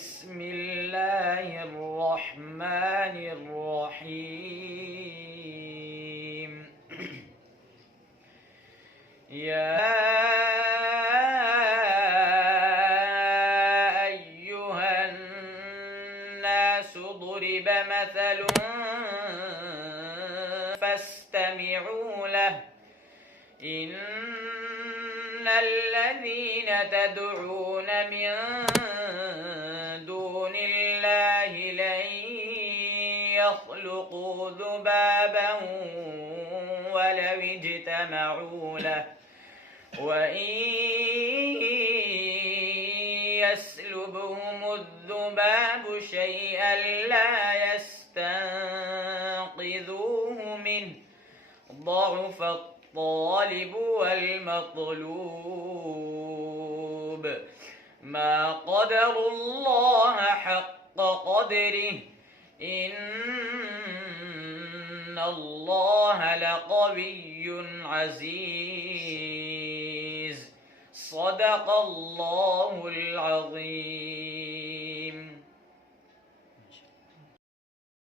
بسم الله الرحمن الرحيم. يا أيها الناس ضرب مثل فاستمعوا له إن الذين تدعون من دون الله لن يخلقوا ذبابا ولو اجتمعوا له وإن يسلبهم الذباب شيئا لا يستنقذوه منه ضعف الطالب والمطلوب ما قدر الله حق قدره إن الله لقوي عزيز صدق الله العظيم.